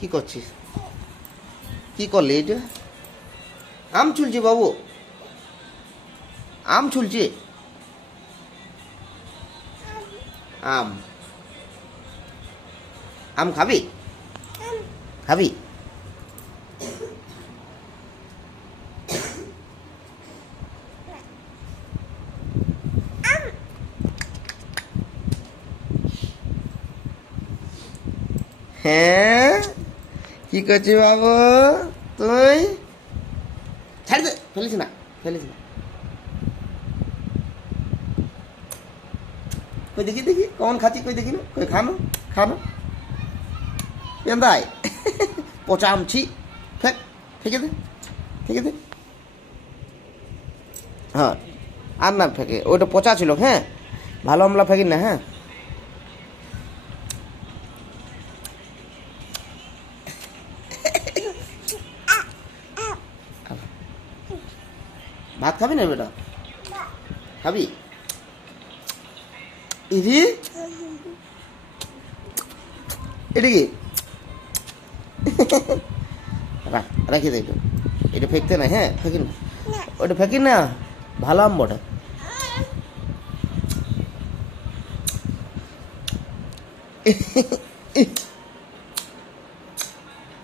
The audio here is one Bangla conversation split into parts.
কি করছিস? কি করলি এটা? আম ছুলছি বাবু, আম ছুলছি। আম আম খাবি? খাবি? হ্যাঁ, কি করছিস বাবু তুই? ছাড় দে, ফেলিস না, ফেলিস না। কই দেখি দেখি কখন খাচ্ছি, কই দেখি না, কই খানো খানো পেন্দাই পচা আমছি, ফেক, ফেঁকে দে, ফেঁকে দে। হ্যাঁ, আর না ফেঁকে, ওইটা পচা ছিল। হ্যাঁ, ভালো আমলা ফেঁকিস না। হ্যাঁ, ভাত খাবি না বেটা? খাবি? ইরি, এটা কি? রাখি দে এটা, এটা ফেঁকতে নাই। হ্যাঁ, ফেঁকি না, ওটা ফেঁকি না, ভালো আম বটে।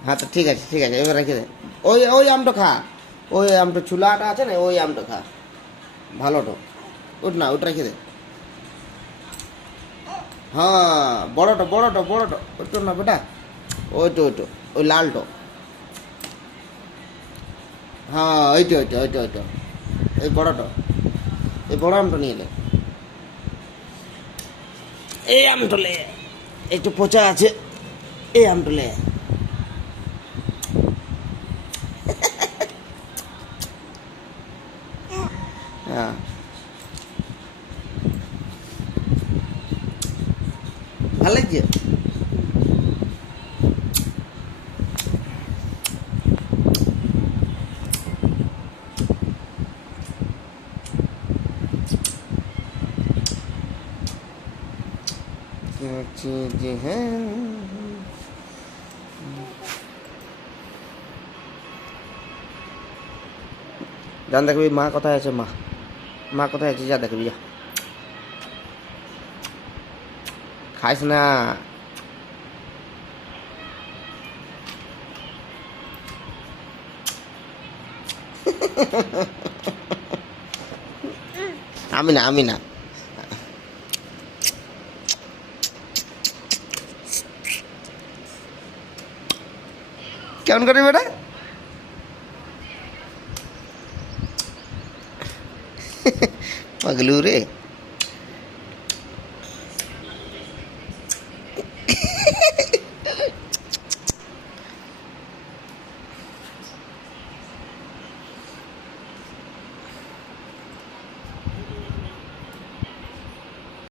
হ্যাঁ, তো ঠিক আছে ঠিক আছে, এবার রেখে দে। ওই ওই আমটা খা, ওই আমটা চুলাটা আছে না, ওই আমটা খা, ভালোটো। ওটা না, ওটা রেখে দে। হ্যাঁ, বড়টো বড়টো বড়টো, ওইটো না বেটা, ওইটো ওইটো, ওই লালটো। হ্যাঁ, ওইটো ওইটো ওইটো ওইটো, এই বড়টো, এই বড় আমটা নিয়ে নে। এই আমটা লে, একটু পচা আছে, এই আমটা লে। হ্যাঁ, ভালো লাগছে। যে হ্যাঁ, জান দেখবি মা কোথায় আছে, মা, মা কোথায় আছে, যা দেখবি, যা। খাইস না। আমি না, আমি না। কেমন করি বেটা? পাগলু রে।